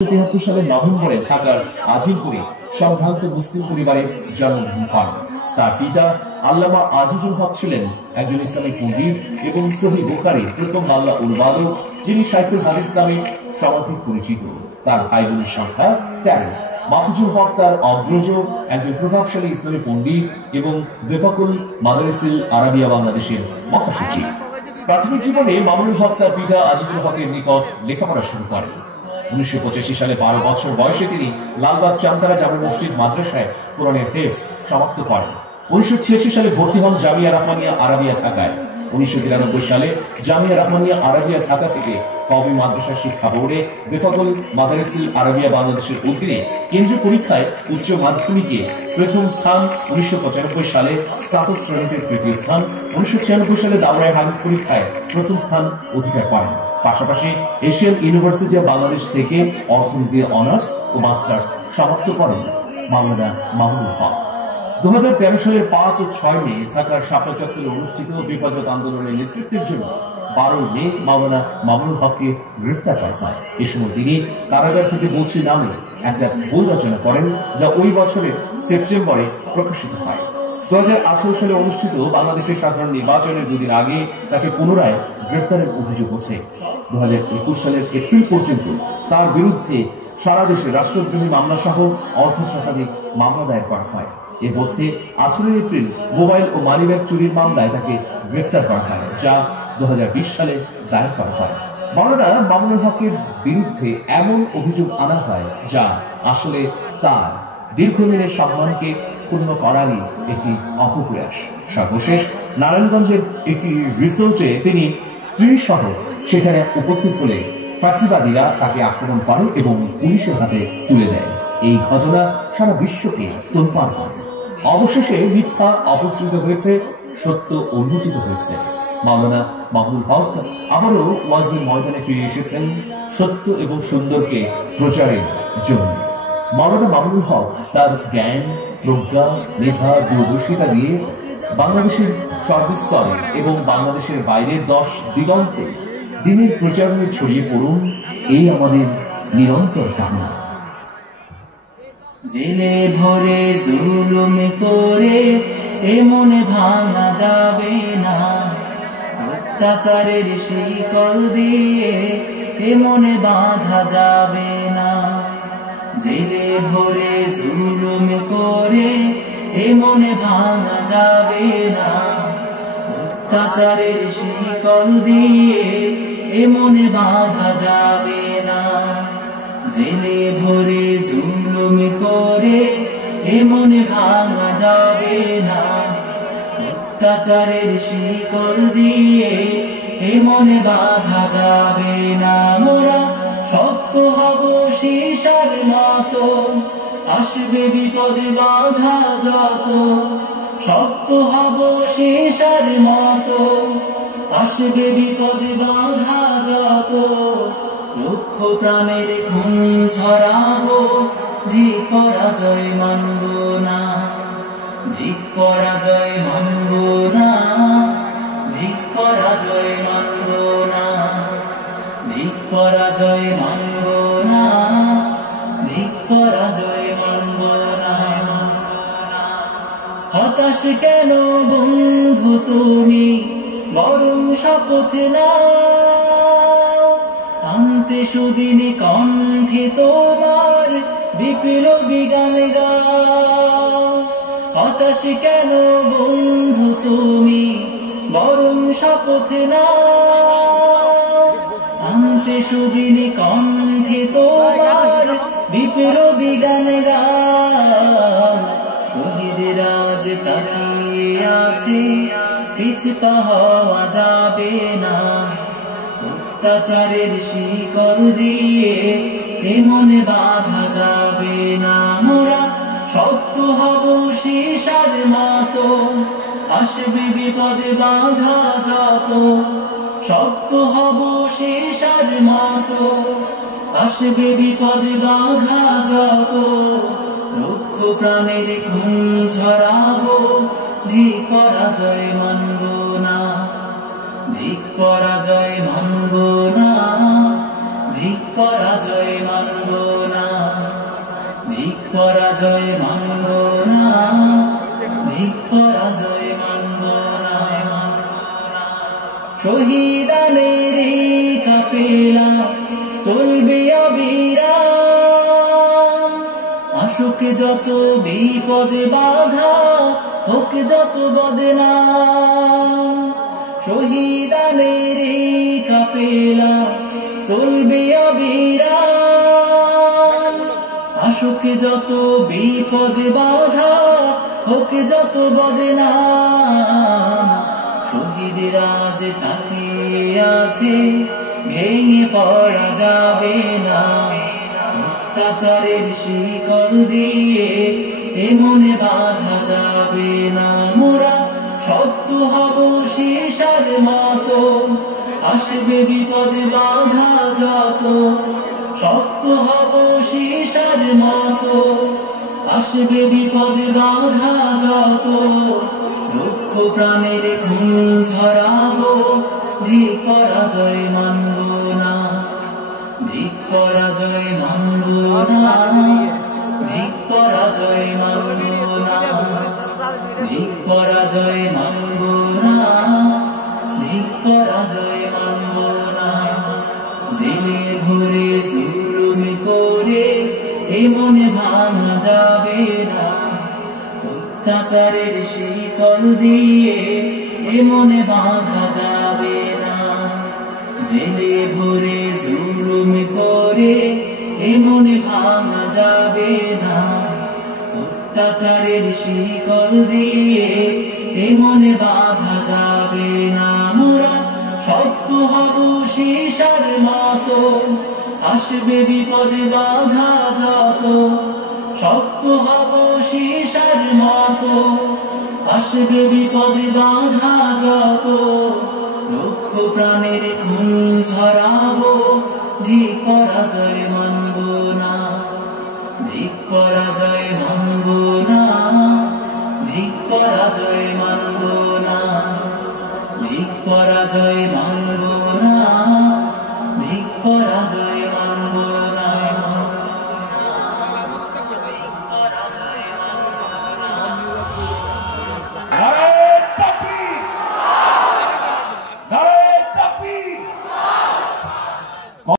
1973 সালের নভেম্বরে ঢাকার আজিমপুরে সম্ভ্রান্ত মুসলিম পরিবারে জন্মগ্রহণ করেন। তার পিতা আল্লামা আজিজুল হক ছিলেন একজন ইসলামিক পণ্ডিত এবং সহিহ বুখারীর প্রথম বাংলা অনুবাদক, যিনি শাইখুল হাদিস নামে সর্বাধিক পরিচিত। তার ভাই বোনের সংখ্যা 13। মাহফুজুল হক তার অগ্রজ, একজন প্রভাবশালী ইসলামী পণ্ডিত এবং বেফাকুল মাদারিসিল আরাবিয়া বাংলাদেশের মহাসচিব। প্রাথমিক জীবনে মামুনুল হক তার পিতা আজিজুল হকের নিকট লেখাপড়া শুরু করেন। 1985 সালে 12 বছর বয়সে তিনি লালবাগ চামতারা জামে মসজিদ মাদ্রাসায় কোরআনের হিফজ সমাপ্ত করেন। 1986 সালে ভর্তি হন জামিয়া রহমানিয়া আরাবিয়া ঢাকায়। 1993 সালে জামিয়া রহমানিয়া আরাবিয়া ঢাকা থেকে কওমি মাদ্রাসা শিক্ষা বোর্ডে বেফাকুল মাদারিসিল আরাবিয়া বাংলাদেশের অধীনে কেন্দ্রীয় পরীক্ষায় উচ্চ মাধ্যমিকে প্রথম স্থান, 1995 সালে স্নাতক শ্রেণীতে তৃতীয় স্থান, 1996 সালে দাওরায়ে হাদিস পরীক্ষায় প্রথম স্থান অধিকার করেন। পাশাপাশি এশিয়ান ইউনিভার্সিটি অব বাংলাদেশ থেকে অর্থনীতির অনার্স ও মাস্টার্স সমাপ্ত করেন মাওলানা মামুনুল হক। 2013 সালের 5 ও 6 মে ঢাকার শাপলা চত্বরে অনুষ্ঠিত হেফাজত আন্দোলনের নেতৃত্বের জন্য 12 মে মাওলানা মামুনুল হককে গ্রেফতার করা হয়। এ সময় তিনি কারাগার থেকে বলছি নামে একটা বই রচনা করেন, যা ওই বছরের সেপ্টেম্বরে প্রকাশিত হয়। 2018 সালে অনুষ্ঠিত বাংলাদেশের সাধারণ নির্বাচনের দুদিন আগে তাকে পুনরায় গ্রেফতারের অভিযোগ ওঠে। 2021 সালের এপ্রিল পর্যন্ত তার বিরুদ্ধে সারা দেশে রাষ্ট্রদ্রোহী মামলা সহ অর্ধশতাধিক মামলা দায়ের করা হয়। এর মধ্যে 18 এপ্রিল মোবাইল ও মানিব্যাগ চুরির মামলায় তাকে গ্রেফতার করা হয়, যা 2020 সালে দায়ের করা হয়। মাওলানা মামুনুল হকের বিরুদ্ধে এমন অভিযোগ আনা হয় যা আসলে তার দীর্ঘদিনের সম্মানকে ক্ষুণ্ণ করারই একটি অপপ্রয়াস। সর্বশেষ নারায়ণগঞ্জের একটি রিসোর্টে তিনি স্ত্রী সহ সেখানে উপস্থিত হলে ফাঁসিবাদীরা তাকে আক্রমণ করে এবং পুলিশের হাতে তুলে দেয়। এই ঘটনা সারা বিশ্বকে তোলপাড় করে। অবশেষে মিথ্যা অপসৃত হয়েছে, সত্য উন্মোচিত হয়েছে। মাওলানা মামুনুল হক আবারও ওয়াজের ময়দানে ফিরে এসেছেন সত্য এবং সুন্দরকে প্রচারের জন্য। মাওলানা মামুনুল হক তার জ্ঞান, প্রজ্ঞা, মেধা, দূরদর্শিতা দিয়ে বাংলাদেশের সর্বস্তরে এবং বাংলাদেশের বাইরের 10 দিগন্তে দিনের প্রচারণে ছড়িয়ে পড়ুন, এই আমাদের নিরন্তর কামনা। জেলে ভরে জুলুম করে এ মনে ভাঙা যাবে না, অত্যাচারের শিকল দিয়ে এ মনে বাঁধা যাবে না। জেলে ভরে জুলুম করে এ মনে ভাঙা যাবে না, অত্যাচারের শিকল দিয়ে এ মনে বাঁধা যাবে না। জেলে ভরে জুলুম করে এ মনে ভাঙা যাবে না, অত্যাচারের শিকল দিয়ে এ মনে বাঁধা যাবে না। মোরা শক্ত হব সীসার মতো, আসবে বিপদে বাধা যত। শক্ত হব সীসার মতো, আসবে বিপদে বাধা যত। লক্ষ প্রাণের খুন ছড়াবো, ধিক পরাজয় মানব না, ধিক পরাজয় মানব না, ধিক পরাজয় মানব না, ধিক পরাজয় মানব না, ধিক পরাজয় মানব না। হতাশ কেন বন্ধু তুমি, বরং শপথ নাও, আনতে সুদিন কণ্ঠে তোমার বিপ্লবী গান গাও। হতাশ কেন বন্ধু তুমি, বরং শপথ নাও, আনতে সুদিন কণ্ঠে তোমার বিপ্লবী গান গাও। শহীদের আজ তাকিয়ে আছে, পিছপা হওয়া যাবে না, অত্যাচারের শিকল দিয়ে এ মনে বাঁধা যাবে না। মোরা শক্ত হব সীসার মতো, আসবে বিপদে বাধা যত। শক্ত হব সীসার মতো, আসবে বিপদে বাধা যত। লক্ষ প্রাণের খুন ঝরাবো, ধিক পরাজয় মানব না, ধিক পরাজয় মানব না, ধিক পরাজয় মানব পরাজয় মানব না, ভিক পরাজয় মানব না। শহীদানের এই কাফেলা চলবে অবিরাম, আসুক যত বিপদ বাধা, হোক যত বদনাম। শহীদানের এই কাফেলা চলবে অবিরাম, আসুক যত বিপদ বাধা, হোক যত বদনাম। শহীদরা আজ তাকিয়ে আছে, ভেঙে পড়া যাবে না। অত্যাচারের শিকল দিয়ে এ মনে বাঁধা যাবে না। মোরা সত্য হব সীসার মতো, আসবে বিপদ বাধা যত। সত্য হব সীসার মতো, আসবে বিপদ বাধা যত। লক্ষ প্রাণের খুন ঝরাবো, ভিক পরাজয় মানব না, ভিক পরাজয় মানব না, ভিক পরাজয় মানব না, ভিক পরাজয় মানব না, ভিক পরাজয় মানব না। জেলে ঘুরে জুলুম করে এ মনে ভাঙা যাবে না। অত্যাচারের শিকল দিয়ে এ মনে বাঁধা যাবে না। জেলে ভরে জুলুম করে এ মনে ভাঙা যাবে না। অত্যাচারের শিকল দিয়ে এ মনে বাঁধা যাবে না। মোরা সত্য হব সীসার মতো, আসবে বিপদ বাধা যত। সত্য হব সীসার মতো, আসবে বিপদ বাধা যত। লক্ষ প্রাণের খুন ঝরাবো, ভিক পরাজয় মানব না, ভিক পরাজয় মানব না, ভিক পরাজয় মানব না, ভিক পরাজয় মানব না, ভিক পরাজয়